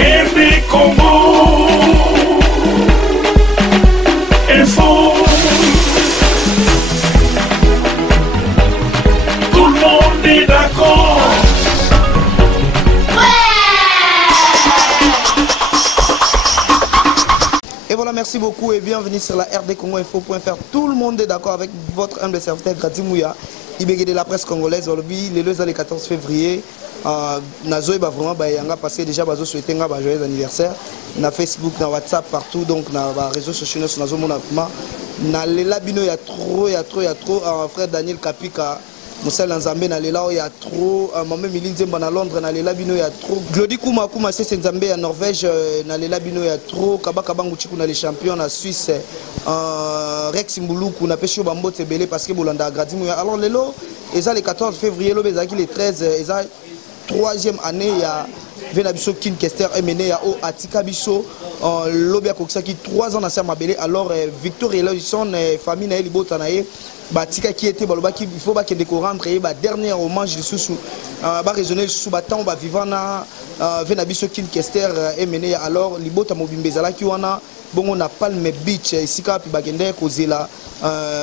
Aimé Congo Info. Tout le monde est d'accord. Et voilà, merci beaucoup et bienvenue sur la RD Congo Info.fr. Tout le monde est d'accord avec votre humble serviteur Grady Mouya, IBG de la presse congolaise. Le 14 février, Nazo va vraiment passé déjà souhaiter un joyeux anniversaire. Na Facebook, na WhatsApp, partout, donc na réseaux sociaux, Nazo Monakuma. Na lela bino il y a trop. Frère Daniel Kapika. Moussa Nzambe na lela il y a trop, maman Milinzemba na Londres na lela bino il y a trop, Glody Kuma c'est Nzambe à Norvège na lela bino il y a trop, Kabaka Banguchiku na les champions na Suisse, Rex Mbuluku na Pesho Bambote Belé parce que Bolanda Grady Mouya. Alors lelo eza le 14 février lobe ezaki le 13 eza troisième année il y a Venabiso Kin Kester MNE ya o Atika Biso lobe ya kokisaki 3 ans na Serre Mabele. Alors Victor Elison famille na Libota na ye Batika qui était balobaki il faut que rendre et dernier hommage sous raisonner sous battant ba vivana Venabiso Kin Kester MNE. Alors Libota Mobimbezala qui wana bongo na Palme Beach isika pi bagende kozela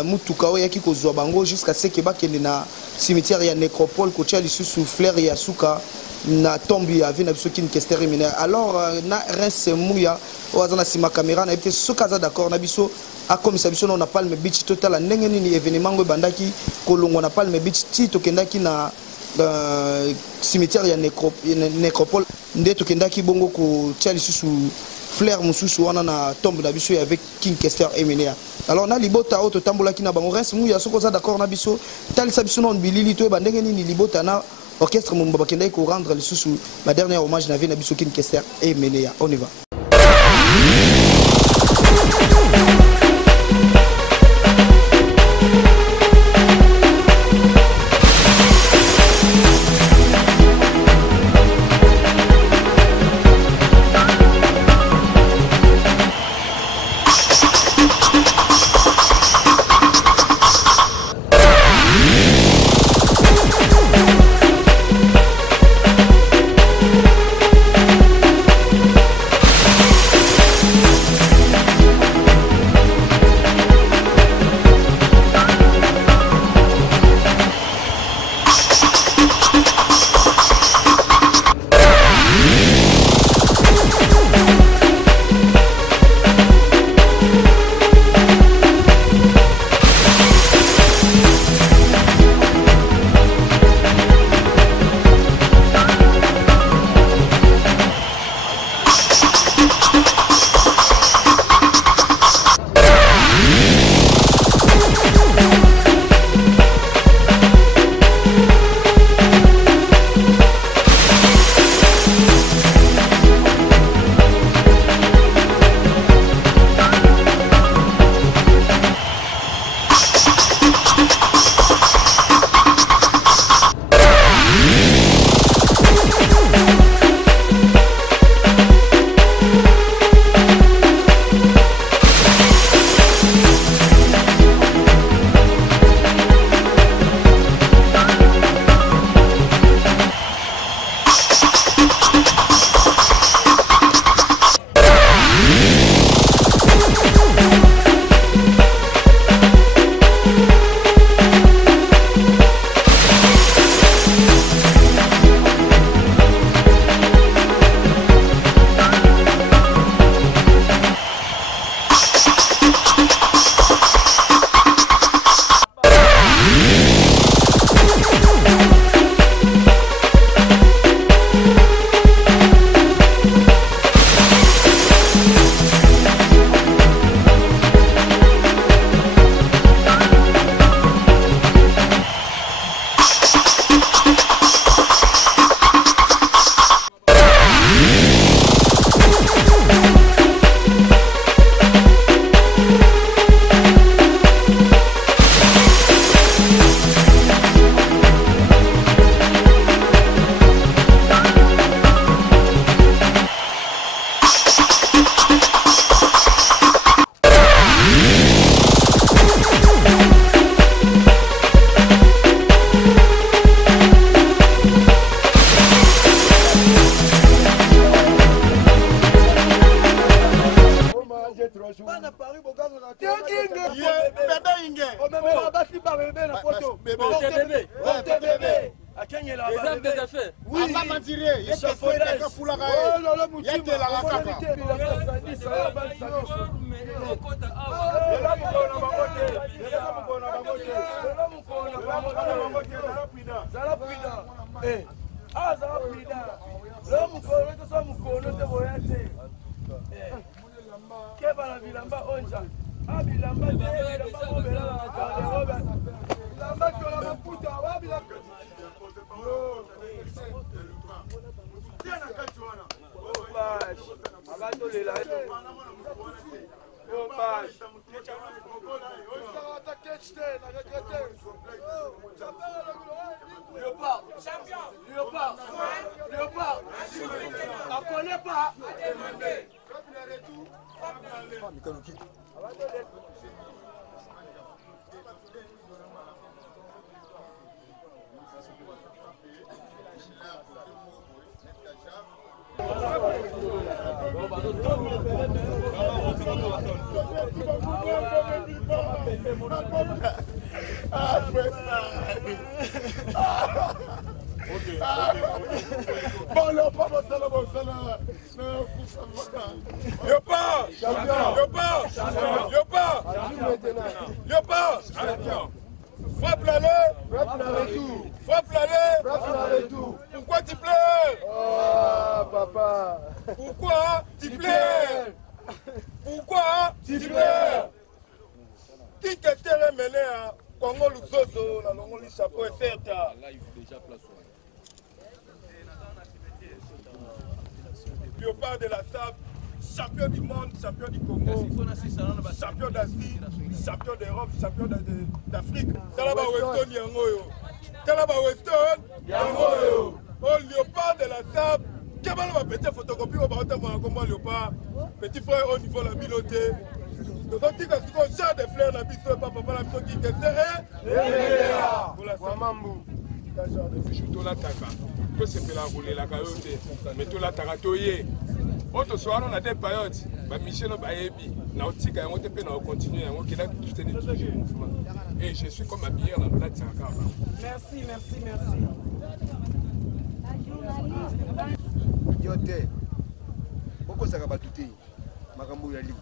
mutuka oya ki kozwa bango jusqu'à ce que bakende na cimetière ya nécropole ko tia lisusu fleur ya suka na tombi ya Venabiso Kin Kester MNE. Alors na Rince Mouya ozana sima caméra na été sokaza d'accord na biso a comme ça biso na Palme Beach total ndenge nini événement ngo bandaki kolongo na Palme Beach ti tokendaki na cimetière ya nécropole nde tokendaki bongo ko tia lisusu fleur mususu wana na tombe na biso avec King Kester MNE. Alors na libota auto tambola ki na bango Rince Mouya sokoza d'accord na biso talisa biso non bilili to bandenge nini libota na orchestre Mumba Kendai ko rendre le sous ma dernière hommage na Venabiso Kin Kester MNE. On y va. des affaires. Oui. Ça m'a tiré. Il y a des affaires qui font la gagne. Il y a des la caca. Ah, ça va plus tard. L'homme connaît que ça me connaît de voyager. Qu'est-ce que la vilamba onja? Ah, vilamba, vilamba, on verra la robe. Vilamba, tu as la puta, on va bien. Tiens, la cachuana. Oh, vache. Abato les la. Oh, vache. Léopard, champion, Léopard, Léopard, on ne connaît pas. Frappe l'aller, frappe la retour. Frappe l'aller, frappe la retour. Pourquoi tu pleures? Oh, papa. Pourquoi tu pleures? Pourquoi tu pleures? Qui te t'est mené à Congo Lusoso, la Longo Chapeau et Certa? Là, il faut déjà placer. Léopard de la Sable, champion du monde, champion du Congo, champion d'Asie, champion d'Europe, champion d'Afrique. Talaba Weston Yangoyo. Talaba Weston Yangoyo. Oh, Léopard de la Sable. Quel est le petit photocopie au Barotamouakomba Léopard? Petit frère au niveau de la biloté. Nous avons dit que si on chante des fleurs, la biso, papa, la biso qui est serré. Pour la Samambou. Tout la taka. Tout se fait la rouler la carotte. Mais tout la taratoye. Autre soir, on a des périodes. Michel Obayebi. Nautica, on peut continuer. On peut soutenir toujours le mouvement. Et je suis comme habillé dans la Tsaka. Merci, merci, merci. Yote. Boko saka batuti. Makambo ya ligue.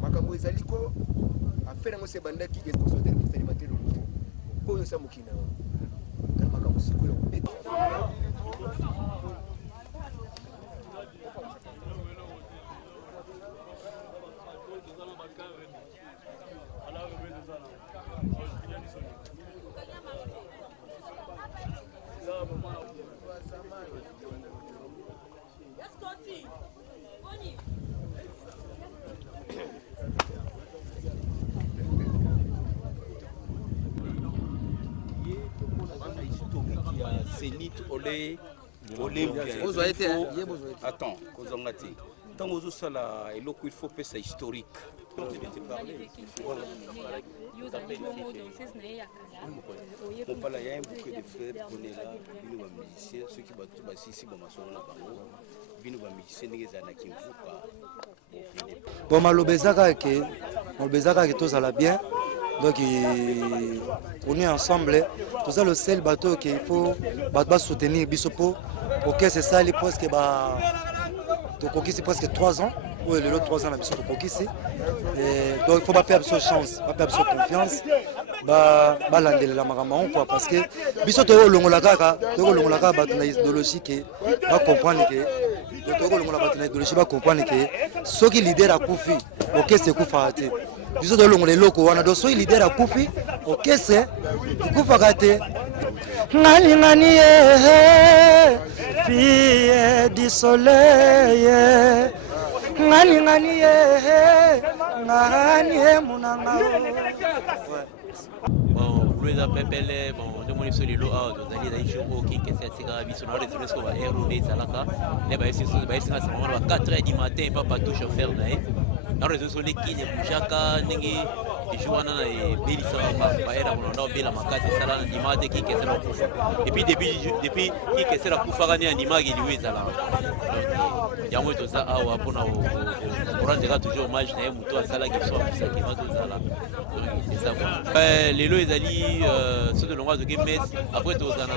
Makambo ezaliko. Affaire ngo se bandaki responsable de alimentaire le groupe. Ko yo sa mukina. Makambo siko yo. Attends, tant aux autres, il faut faire ça historique. On parle, il y a un bouquet de frères qu'on est là, nous sommes musiciens, ceux qui battent ici, nous sommes musiciens, nous sommes bon, malobezaka que tout ça va bien. Donc on est ensemble, tout ça le seul bateau qu'il faut soutenir Bisopo. Ok, c'est ça, il presque c'est presque 3 ans. Oui, les autres 3 ans la Bisopo donc il ne faut pas perdre sa chance, pas perdre sa confiance. La maman quoi, parce que Bisopo est le idéologie qui va comprendre que ceux qui leader à Koufi, ok, c'est Koufati. Biso de longo loko wana doso leader a Koufi ok c'est Koufa gate ngani ngani fille du soleil ngani ngani ngani munanga bon les appels bon de mon sur les lots donc d'aller dans jour qui c'est ça biso na les sur va héros des salaka les ba c'est 4h du matin papa tout chauffeur na dans les réseaux les qui ne bougaka ningi ejour wana na ebelisaka baera kolanda obela makasi esala ndima te kikesela kufa epuis depuis kikesela kufaka nde andimaki liwe ezalaka yango toza awa mpona korandeka toujours hommage na ye moto asalaki biso apisaki tozala lelo ezali so tolongo azoki mes après tozala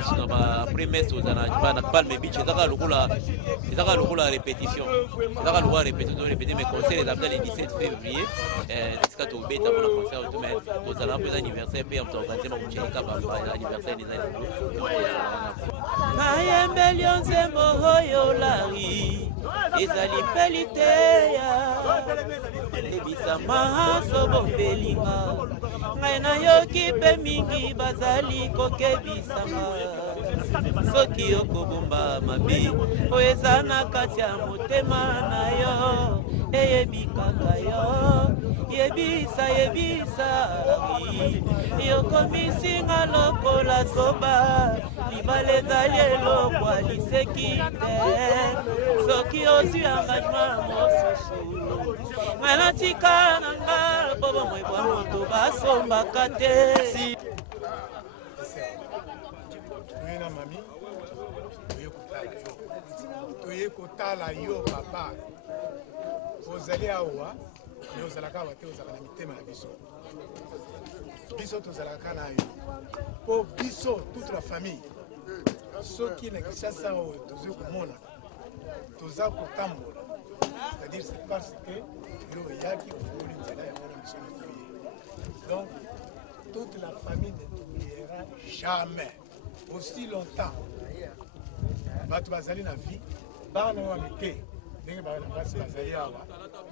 après mes tozala na palme beach ezaka lokola répétition ezaka lokola répété mais concert ezabda le 17 février esika tobeta mpona concert to mais tozala mpo eza anniversaire mpe toorganize makuchelika bamba anniversaire eza nayembeli yo nzembo oyo lari ezali peli te ya lebisama sobopelinga ngai nayoki mpe mingi bazali kokebisanga soki okobomba mabe oyo eza na kati ya motema na yo eyebi kaka yo yebisa yokomisinga lokola zoba libala ezali elokwa liseki te soki ozwi engagement mosusu ngai natika na nga po bomoi bwa moto basombaka te toyena mami toye kotala yo papa ozali awa me ozalaka awa te ozalaka na mitema na biso tozalaka na yo mpo biso toute la famille soki na Kinshasa oyo tozwi komona toza kotambola c'est-à-dire c'est parce que yo oyaki ofungoli nzela yango na biso na toye donc toute la famille ne t'oubliera jamais aussi longtemps bato bazali na vie bana oyo ya mike ndenge bana basi bazali awa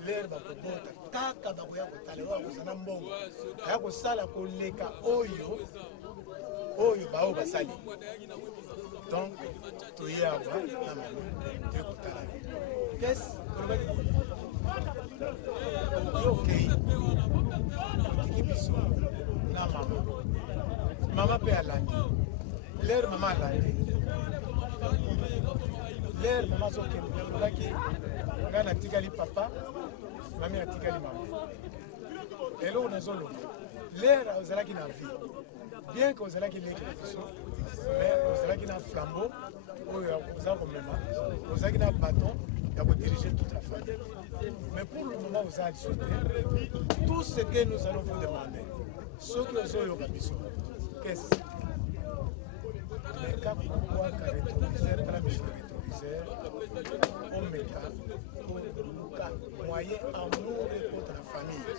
lere bakobota kaka bakoya kotala oyo akozala mbongo aya kosala koleka oyo bao basali donc toye awa na mami toye kotala kesi kolobaki yo okei otiki biso na mama mpe alandi lere mama alandi lere mama azokende olobaki ngai natikali papa mami atikali mama eloko nazoloba lere ozalaki na vie bien que ozalaki leki na biso mais ozalaki na flambeau oyo oza komema ozalaki na baton ya kodiriger toute la famille mais pour le moment oza lisusu te tout ce que nous allons vous demander soki ozoyoka biso kesi meka kokwaka rétroviseur tala miso na rétroviseur omeka koluka moyen amour ekota na famille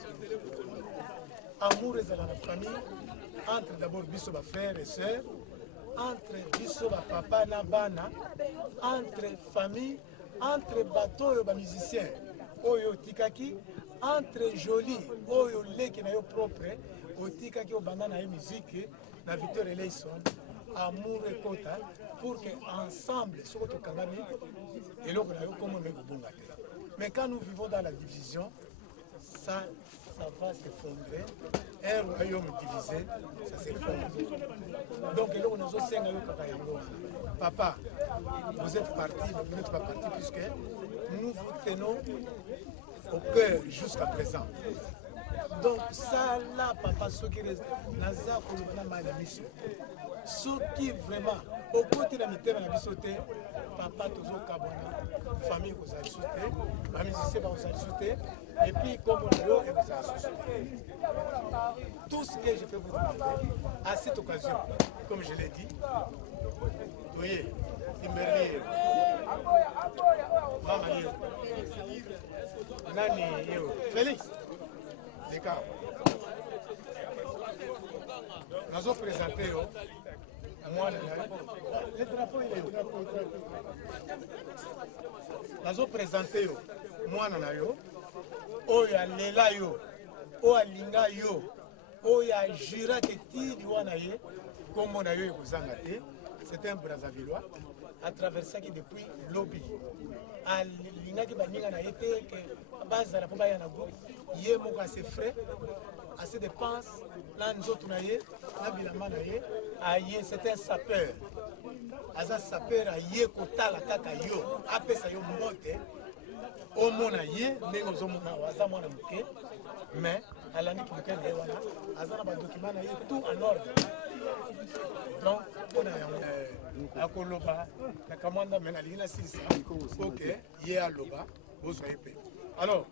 amour ezala na famille entre d'abord biso bafrère et sœur entre biso bapapa na bana entre famille entre bato oyo bamusicien oyo otikaki entre joli oyo leki na yo propre otikaki obanda na ye musique na Victor Eleison amour ekota pour que ensemble soko tokangami eloko na yo komo me kobonga te mais quand nous vivons dans la division ça va s'effondrer un royaume divisé ça s'effondre donc eloko nazosenga yo kaka yango papa vous êtes parti mais vous n'êtes pas parti puisque nous vous tenons au cœur jusqu'à présent donc ça là papa soki naza koloba na mai na miso soki vraiment okoti na mitema na biso te papa tozokabwana famille ekozala lisusu te bamisicien bakozala lisusu te epuis kombo na yo ekozala lisusu te tout ce que je peux vous demander à cette occasion comme je l'ai dit oye Kimberly mama yo nani yo Félix Deka nazo présenter yo mwana na le drapeau il est nazo présenter yo mwana na yo oyo alela yo oyo alinga yo oyo ajura ke tili wana ye kombo na yo ekozanga te c'est un Brazzavillois a traversé depuis lobby alingaki baninga na ye te ke bazala mpo baya na groupe ye moko ase frais ase dépense na nzoto na ye na bilamba na ye aye c'est un sapeur aza sapeur aye kotala kaka yo apesa yo mbote omona ye ndenge ozomona aza mwana moke mais alandi moke na ye wana aza na badocument na ye tout en ordre donc mpona yango akoloba na kamwanda me nalingi nasilisa oke ye aloba bozwa ye mpe alors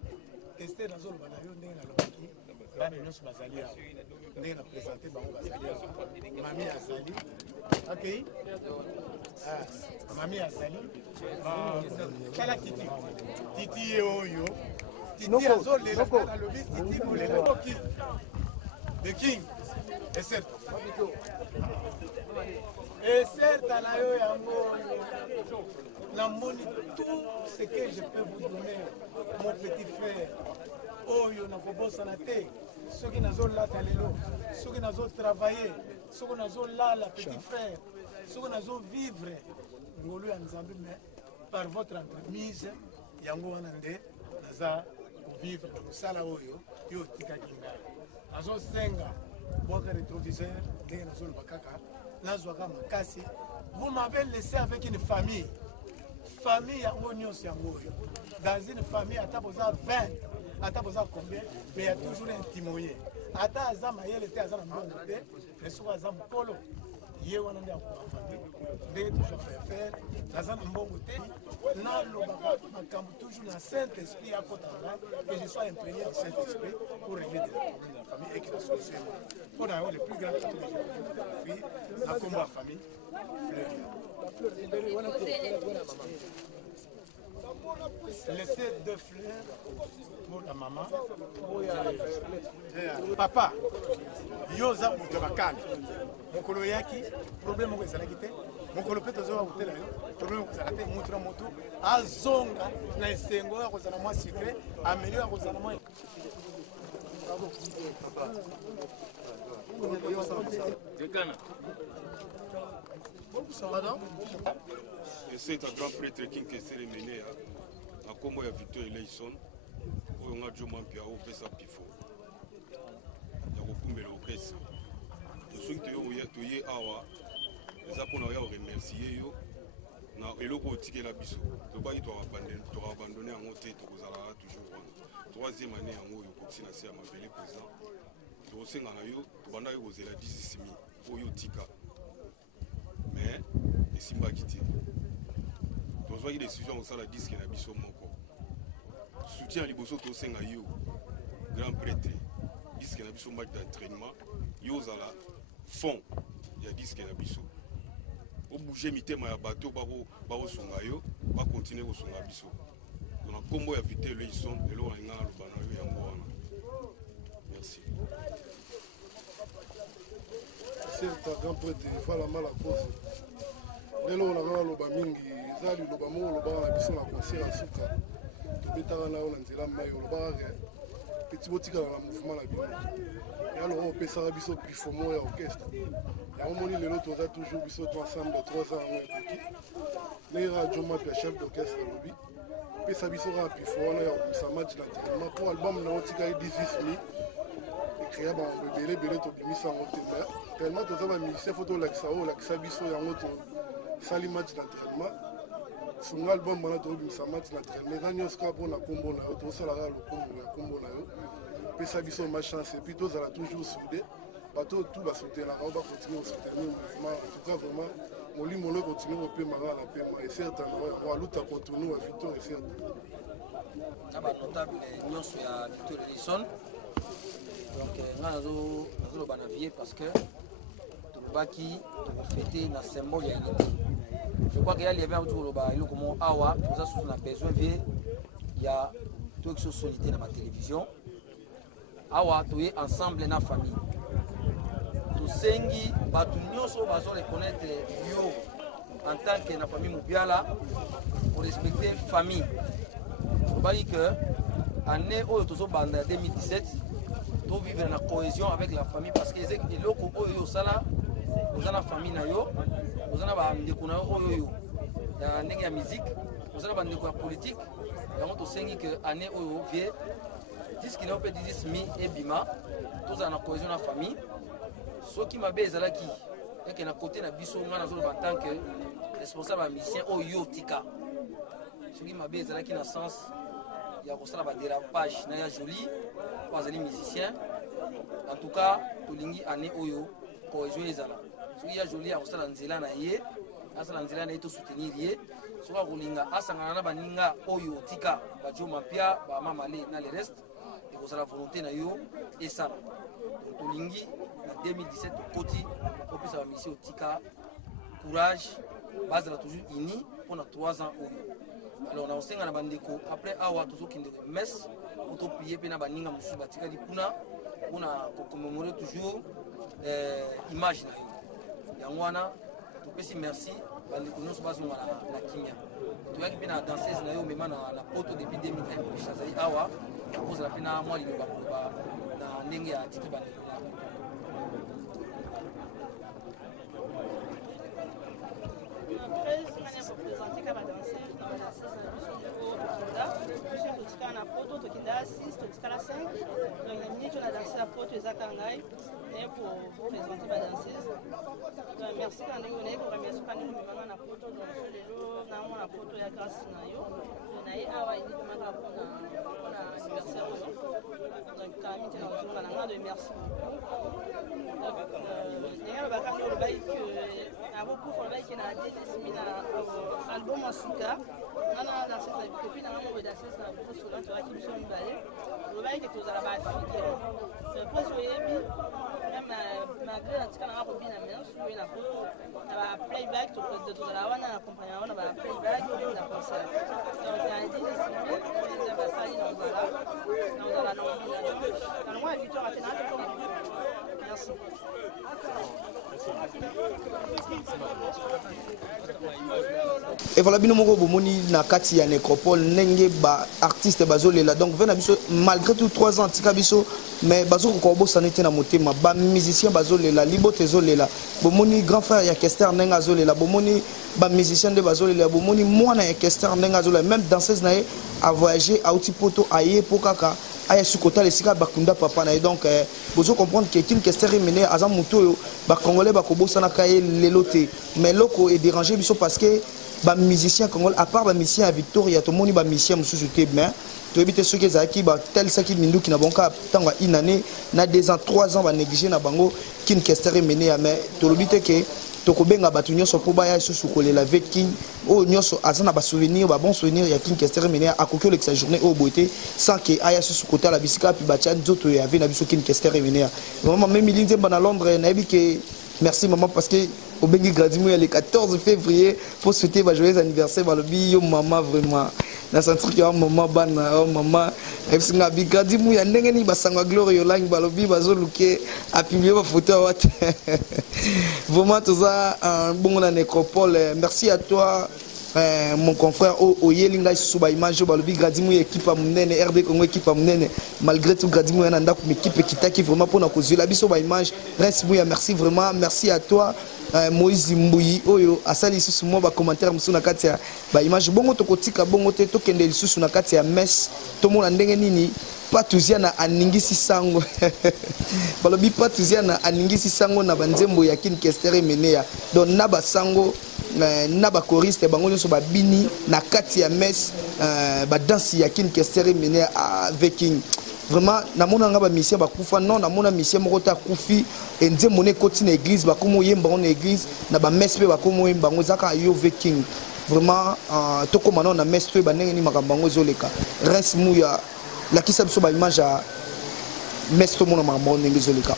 ester nazoloba na yo ndenge nalobaki bana nyonso bazali awa ndenge na présente bango bazali awa mami azali akei mami azali tala titi ye oyo titi azolela nalobi titi molelaoki the king eser eserta na yo yango namoni tout ce que je peux vous donner mon petit frère oyo nakobosana te soki nazolata lelo soki nazotravaille soki nazolala petit frère soki nazovivre ngolu ya nzambe mais par votre entremise yango wana nde naza kovivre na mosala oyo yo otikaki ngai nazosenga boka rétroviseur ndenge nazoloba kaka nazwaka makasi vous m'avez laissé avec une famille yango nyonso yango oyo dans une famille ata boza 20 ata boza combien mais il y a toujours un témoigné ata aza mayele te aza na mbongo te mais soki aza mokolo ye wana nde akoba famille ndenge toujours faire naza na mbongo te nalobaka makambo toujours na Saint-Esprit akotanga que je sois imprégné du Saint-Esprit pour régler des problèmes de la famille et que la solution pour avoir le plus grand cadeau que j'ai fait na kombo ya famille laissez 2 fleurs pour la maman. Papa, yoza moto bakana. Mokolo yaki, problème ko ezalaki te. Mokolo pe tozo bakutela yo, problème ko ezalaki te, mutra moto azonga na esengo ya kozana mwa secret, amelio ya kozana mwa Pardon? Et c'est un grand prêtre qui s'est mené à Combo et Victor Eleison. Où on a joué un peu au Pesa Pifo. Il y a beaucoup de l'orchestre. Je suis que tu es awa. Les Japonais ont remercié yo. Na eloko otike la biso. To ba ito abandonner en côté to kozala toujours. Troisième année en yo continue à ser ma belle présent. To senga na yo to banda yo kozela 16 000 oyo tika. Mais les Simba quitté. Donc, il y a des décisions au la disque et la biso moko. Soutien à Liboso to senga yo, grand prêtre. Disque et la biso match d'entraînement. Yo zala fond. Il y a disque et la biso. Au bouger mitema ya bateau baro songa yo, ba continuer au songa biso. Donc, combo ya vité le son et l'on a un bana yo yango wana. Merci. C'est un grand prêtre, il faut la mal à cause. Dès lors, on a loba mingi, zali loba mo loba na biso na concert à suka. Tobetaka na ona nzela mai loba petit botika na mouvement la bino. Ya lo opesa biso pifomo ya orchestre. Ya omoni lelo toza toujours biso to ensemble 3 ans en équipe. Les radio map chef d'orchestre lobi. Pesa biso ra pifomo ya sa match d'entraînement pour album na otika 18 000. Créer bon belé to bimisa ngote tellement tous les musiciens photo la biso yango to sali match d'entraînement son album mana to bimisa match d'entraînement ganyo ska bona kombo na to sala la kombo na yo pesa biso ma chance et puis tous ala toujours soudé bato tout va soutenir on va continuer à soutenir le mouvement en tout cas vraiment molimo le continuer au paiement la paiement et certain on va lutter contre nous à victoire et certain aba notable nyonso ya Victor Eleison. Donc, nous avons vie parce que Tobaki fêté la symbole de l'unité. Je crois qu'il y a un autour de Awa, nous avons besoin de il y a toute chose solitaire dans ma télévision. Awa, tu es ensemble dans la famille. Tu sengi, tu nous reconnaître yo en tant que la famille Moubiala pour respecter la famille. Je crois que l'année où nous avons 2017, to vivre la cohésion avec la famille parce que les locaux oyo sala ozana famille na yo ozana ba ndeko na yo oyo ya ndenge ya musique ozana ba ndeko ya politique yango to sengi que année oyo vie disque na pe 18 000 et bima tozana na cohésion na famille soki mabe ezalaki et que na côté na biso ngana zo en tant que responsable ya musicien oyo tika soki mabe ezalaki na sens ya kosala badérapage na ya joli po azali musicien. En tout cas tolingi année oyo cohésion ezala soki ya joli akosala nzela na ye asala nzela na ye tosoutenir ye soki akolinga asangana na baninga oyo tika bajo mapia bamamale na le reste ekozala volonté na yo esala tolingi na 2017 tokoti opesa bamisi otika courage bazala toujours uni mpona 3 ans oyo. Alors on a bandeko après awa tozokende messe pour prier pe na baninga mosusu batikali kuna mpona commémorer toujours image na yo yango wana topesi merci bandeko nyonso bazonga na kimia toyaki mpe na danseuse na yo mema na poto depuis 2001 azali awa akozala mpe na mwa liloba koloba na ndenge ya tiki bandeko na na poto tokinda 6 totikala 5 donc na minute on a dansé la poto ezaka ngai mais pour présenter ba danseuse merci quand on est pour remercier quand nous memanga na poto donc lelo na mona poto ya grâce na yo na ye awa ini tumaka pona anniversaire oyo donc kami te na ozonga na ngado merci donc ndenge bakanga olobai que akokufa olobai ke na desimi na album asuka nana danseuse depuis na mamo danseuse na solo toaki biso mibale olobai ke tozala baafricain presque oyebi même malgré natika nanga kobina mais soki na poto na baplayback tozala wana na compagnie wana baplayback na concert donc adesimi eza basali na ozala na obina na longwa ya victoire ate naa tokoma merci. Et voilà bino moko bomoni na kati ya nécropole ndenge ba artiste bazolela donc vena biso malgré tout 3 ans tika biso mais bazo ko bosana te na motema ba musicien bazolela libote ezolela bomoni grand frère ya Kester ndenge azolela bomoni ba musicien de bazolela bomoni mwana ya Kester ndenge azolela même danseuse na ye a voyager a outi poto aye pokaka aya sukota lesika bakunda papa na donc bozo comprendre que King Kester mené azam muto ba congolais ba kobosana kaye lelote mais loko est dérangé biso parce que ba musicien congolais à part ba musicien à Victoria to moni ba musicien mususu te mais to ebite ceux qui zaki ba tel saki mindu ki na bonka tanga une année na 2 ans 3 ans ba négliger na bango King Kester mené mais to lobite que tokobenga batu nyonso po baya susu kolela avec King o nyonso azana ba souvenir ba bon souvenir ya King Kester mené akokyo le sa journée au beauté sans que aya susu kota la bisika puis ba tchan zoto ya ve na biso King Kester mené maman même linze bana Londres na que merci maman parce que au bengi gradimo le 14 février pour souhaiter ba joyeux anniversaire ba lobi yo maman vraiment na centre ki maman bana maman esinga bi gradimo ya ndenge ni basangwa glory yolang ba lobi bazoluke a publier ba photo wa vraiment tout ça un bon na nécropole merci à toi mon confrère Oyelinga Suba image balobi Gradimo équipe munene RD Congo équipe munene malgré tout Gradimo yana ndako équipe kitaki vraiment pour na kozula biso ba image reste buya merci vraiment merci à toi Moïse Mbuyi oyo asali susu mo ba commentaire musu na kati ya ba image bongo tokotika bongo te tokende lisusu na kati ya mess to mona ndenge nini Patuziana aningisi sango balobi Patuziana aningisi sango na banzembo ya King Kester menea donc na ba sango na ba choriste bango nyonso ba bini na kati ya mess ba danse ya King Kester menea avec King vraiment namona nga ba mission ba kufa non namona mission moko ta kufi enze mone koti na église ba komo yemba na église na ba mess pe ba komo yemba ngo zaka yo avec King vraiment tokoma non na mess to ba ndenge ni makambo ngo zoleka reste muya la qui s'appelle sur l'image à Mesto mon maman n'engezoleka.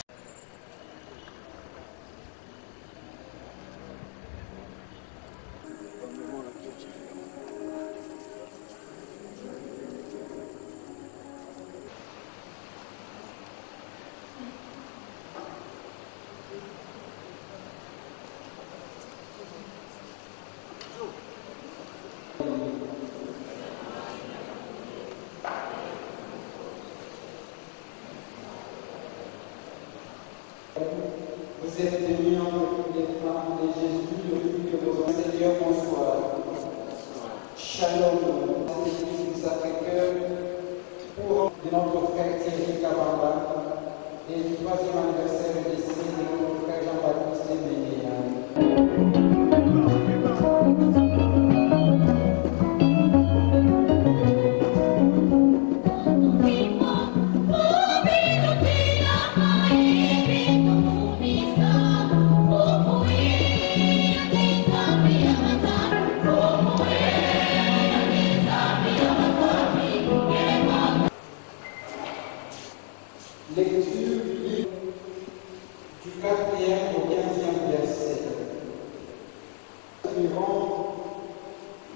Vous êtes bénis entre toutes les femmes et Jésus, le fruit de vos Seigneur, bonsoir. Shalom, l'église du Sacré-Cœur, pour de notre frère Thierry Kabamba et du 3e anniversaire de décès de notre frère Jean-Baptiste Ménéa.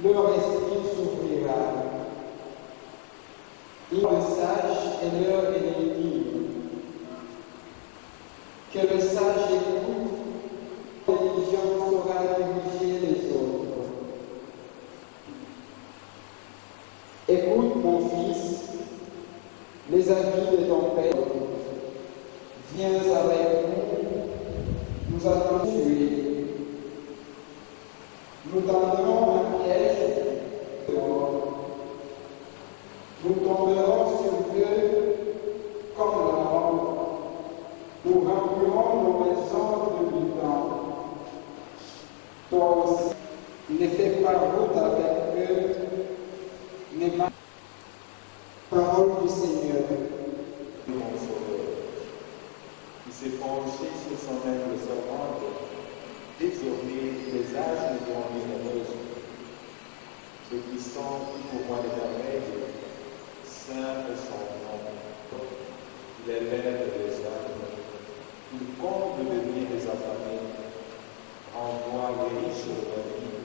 leur esprit s'ouvrira. Il le sage et leur énigme. Que le sage écoute, l'intelligence saura diriger les autres. Écoute, mon fils, les avis de ton père. Viens avec nous, nous allons tuer. Nous tendrons un piège, nous tomberons sur eux comme la mort. Nous remplirons nos maisons de militants. Toi aussi, ne fais pas route avec eux, les paroles du Seigneur. Il s'est penché sur son humble servante. Désormais, les âges nous rendent généreuses. Ce qui sont pour moi les merveilles, saint est son nom. Il élève les âmes. Il comble le bien des affamés. Envoie les riches de la vie.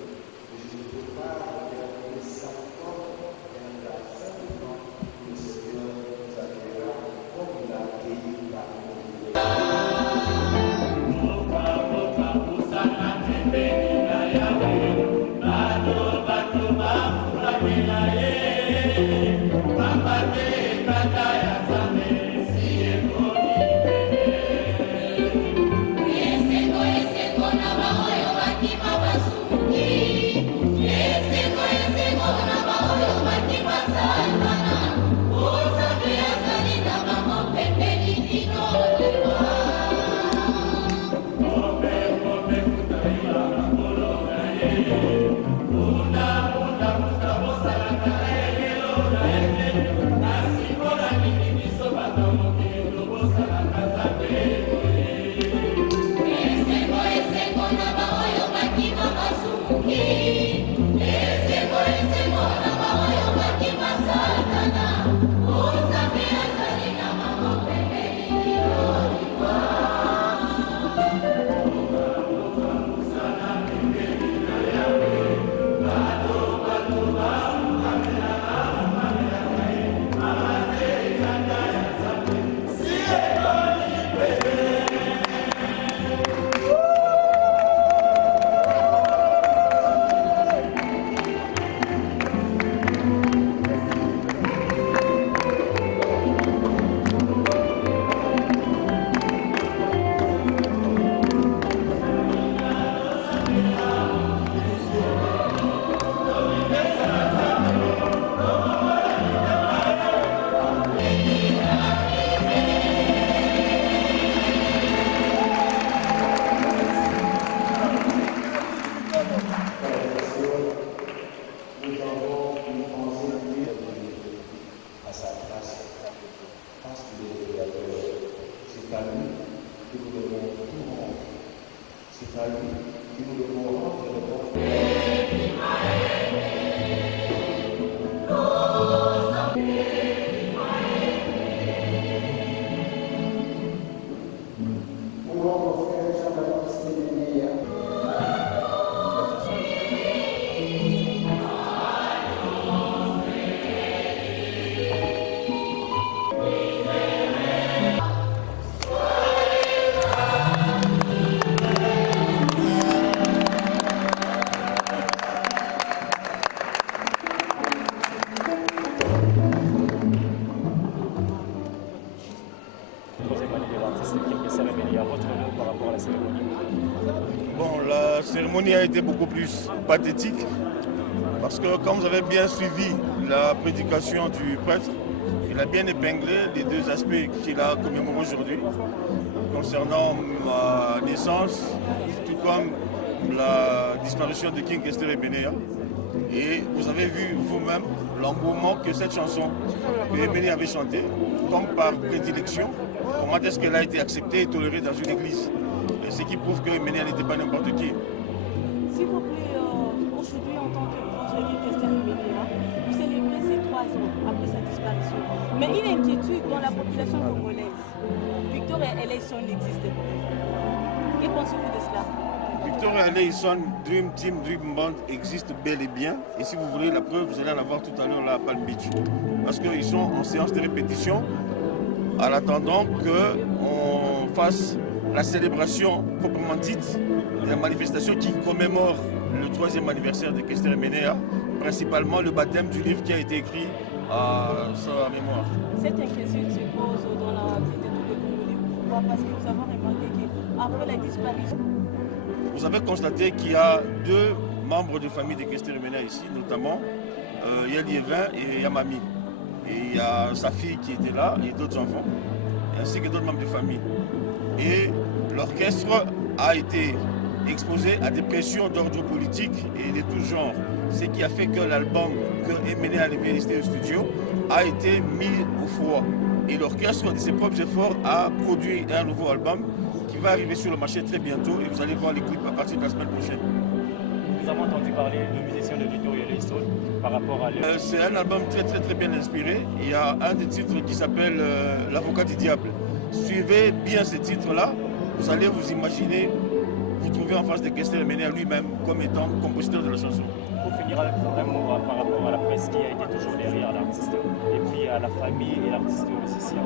Mais je ne peux pas regarder sa porte vers la simplement. Le Seigneur nous accueillera comme il a accueilli la La cérémonie a été beaucoup plus pathétique parce que, comme vous avez bien suivi la prédication du prêtre, il a bien épinglé les deux aspects qu'il a commémorés aujourd'hui concernant ma naissance, tout comme la disparition de King Kester Ebenea. Et vous avez vu vous-même l'engouement que cette chanson que Ebenea avait chantée, comme par prédilection, comment est-ce qu'elle a été acceptée et tolérée dans une église. Et ce qui prouve que Ebenea n'était pas n'importe qui. S'il vous plaît, aujourd'hui en tant que proche de King Kester Ebenea, vous célébrez ces 3 ans après sa disparition. Mais une inquiétude dans la population congolaise. Victor et élection n'existent pas. Que pensez-vous de cela? Victoria Leison, Dream Team, Dream Band existe bel et bien. Et si vous voulez la preuve, vous allez la voir tout à l'heure là à Palm Beach. Parce qu'ils sont en séance de répétition en attendant qu'on fasse la célébration proprement dite de la manifestation qui commémore le 3e anniversaire de Kester Emenea, principalement le baptême du livre qui a été écrit à sa mémoire. Cette inquiétude se pose dans la vie de tous les Congolais. Pourquoi? Parce que nous avons remarqué qu'après la disparition... Vous avez constaté qu'il y a 2 membres de famille de Kester Emenea ici, notamment il y a Liévin et il y a Mamie. Et il y a sa fille qui était là et d'autres enfants, ainsi que d'autres membres de famille. Et l'orchestre a été exposé à des pressions d'ordre politique et de tout genre. Ce qui a fait que l'album que Emenea a réalisé au studio a été mis au froid. Et l'orchestre, de ses propres efforts, a produit un nouveau album qui va arriver sur le marché très bientôt et vous allez voir les clips à partir de la semaine prochaine. Nous avons entendu parler de musiciens de Victoria Leison par rapport à... C'est un album très bien inspiré. Il y a un des titres qui s'appelle L'avocat du diable. Suivez bien ce titre-là, vous allez vous imaginer, vous trouver en face de Kester Emenea lui-même comme étant compositeur de la chanson. Pour finir avec un mot par rapport à la presse qui a été toujours derrière l'artiste et puis à la famille et l'artiste musicien.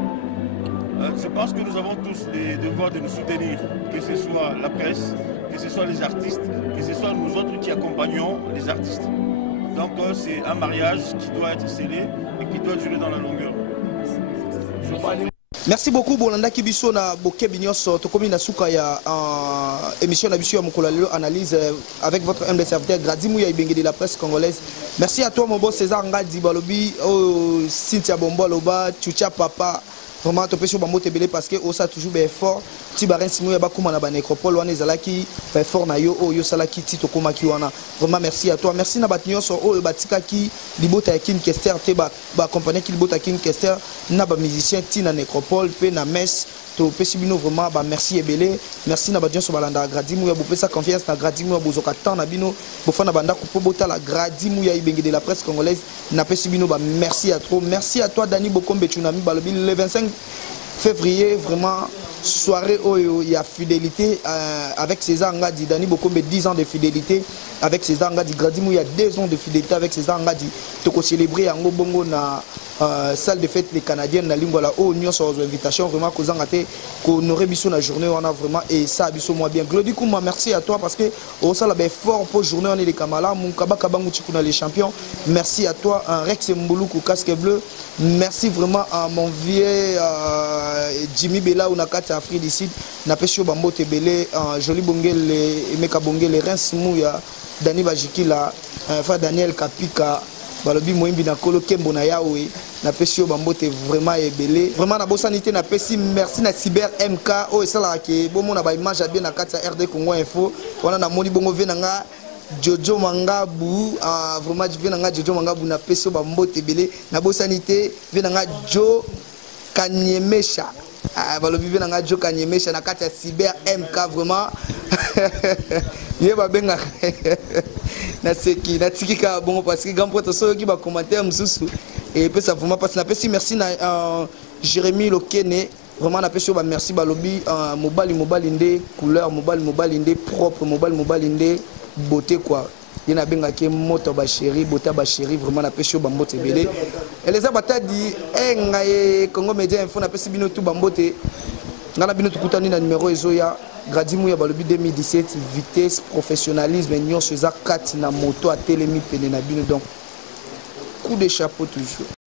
Je pense que nous avons tous les devoirs de nous soutenir, que ce soit la presse, que ce soit les artistes, que ce soit nous autres qui accompagnons les artistes. Donc c'est un mariage qui doit être scellé et qui doit durer dans la longueur. Merci beaucoup Bolanda Kibiso na Boké Bignos Tokomi na Souka ya émission na Biso ya Mokolalelo analyse avec votre humble serviteur Gradimouya Ibenge de la presse congolaise. Merci à toi mon beau César Ngadi Balobi, Cynthia Bombo Loba, Chucha Papa. Vraiment topé sur Bambo Tebele parce que ça toujours bien fort. Tibarin Simouya Bakuma na ba nécropole wana ezalaki fort na yo yo salaki titokoma ki wana. Vraiment merci à toi. Merci na batinyo so o batika ki libota kin Kester te ba accompagner ki libota kin Kester na ba musicien ti na nécropole pe na messe to pesibino vraiment ba merci ebele. Merci na batinyo so balanda Gradimouya bo pesa confiance na Gradimouya bozoka temps na bino bo fana banda ko bota la Gradimouya Ibenge de la presse congolaise na pesibino ba merci à trop. Merci à toi Dani Bokombe Tsunami Balobi le 25 février, vraiment, soirée où il y a fidélité avec César Ngadi. Dani Bokombe 10 ans de fidélité avec César Ngadi. Gradimou, il y a 2 ans de fidélité avec César Ngadi. Tu as célébré en Bongo na salle de fête les Canadiennes na Lingwala. Oh, nous sommes aux invitations vraiment qu'on aurait biso la journée on a vraiment et ça biso moi bien. Glody Kouma, merci à toi parce que au ça la fort pour journée on est les Kamala, mon Kabaka Banguchi kuna les champions. Merci à toi un Rex Mbouloukou casque bleu. Merci vraiment à mon vieux Jimmy Bella ou Nakata Afrique d'ici. Napesho Bambo Tebele, Joli Bongel et Meka Bongel, Reims Mouya, Dani Bajikila, Fa Daniel Kapika. Balobi Moimbi na Kolo Kembo na Yaoui na Pesio Bambote vraiment ebelé vraiment na bosanité na Pesi merci na Cyber MK o esala ke bomo na ba image bien na kati RD Congo Info wana na moni bongo venanga Jojo Mangabu vraiment venanga Jojo Mangabu na Pesio Bambote ebelé na bosanité venanga Jo Kanyemesha balobi venanga Jo Kanyemesha na kati Cyber MK vraiment yeba benga na seki na tikika bongo parce que grand pote so ki ba commentaire mususu et peut ça vraiment parce na pesi merci na Jérémy Lokene vraiment na pesi ba merci balobi mobile ndé couleur mobile ndé propre mobile ndé beauté quoi yena benga ke moto ba chéri beauté ba chéri vraiment na pesi ba mbote belé et les abata di ngaye Congo Média Info na pesi bino tout ba mbote ngana bino tukutani na numéro ezoya Gradimouya Balobi 2017 vitesse professionnalisme nyonso eza kati na moto a telemi pene na bino donc coup de chapeau toujours.